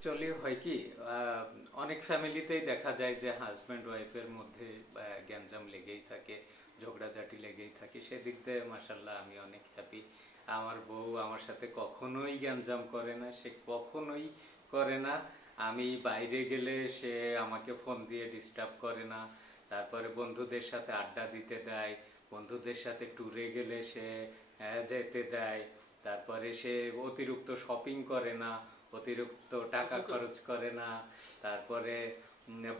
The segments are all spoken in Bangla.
অ্যাকচুয়ালি হয় কি, অনেক ফ্যামিলিতেই দেখা যায় যে হাজব্যান্ড ওয়াইফের মধ্যে গ্যাঞ্জাম লেগেই থাকে, ঝগড়াঝাটি লেগেই থাকে। সেদিক দিয়ে মাসাল্লাহ আমি অনেক হ্যাপি। আমার বউ আমার সাথে কখনোই গ্যাঞ্জাম করে না, সে কখনোই করে না। আমি বাইরে গেলে সে আমাকে ফোন দিয়ে ডিস্টার্ব করে না। তারপরে বন্ধুদের সাথে আড্ডা দিতে দেয়, বন্ধুদের সাথে ট্যুরে গেলে সে যেতে দেয়। তারপরে সে অতিরিক্ত শপিং করে না, অতিরিক্ত টাকা খরচ করে না। তারপরে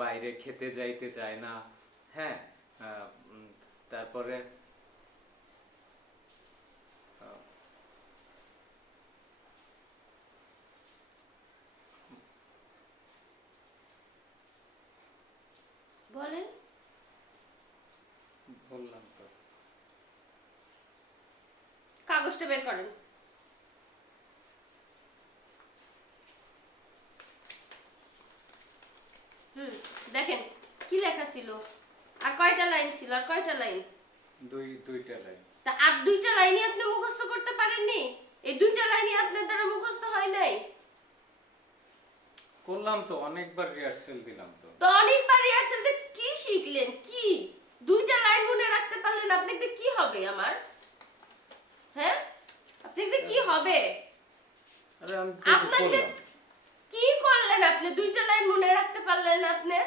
বাইরে খেতে যাইতে চায় না। হ্যাঁ। তারপরে আহ, বলেন। বললাম তো। কাগজটা বের করেন। দেখেন কি লেখা ছিল, আর কয়টা লাইন ছিল, আর কয়টা লাইন? দুইটা লাইন। তা আর দুইটা লাইনই আপনি মুখস্থ করতে পারেননি? এই দুইটা লাইনই আপনার দ্বারা মুখস্থ হয় নাই? করলাম তো, অনেকবার রিহার্সেল দিলাম তো। তো অনেকবার রিহার্সাল দিয়ে কি শিখলেন? কি দুইটা লাইন মনে রাখতে পারলেন? আপনাকে কি হবে আমার? হ্যাঁ, আপনাকে কি হবে? আরে আমি আপনাকে করলাম। কি করলেন? আপনি দুইটা লাইন মনে রাখতে পারলেন না আপনি?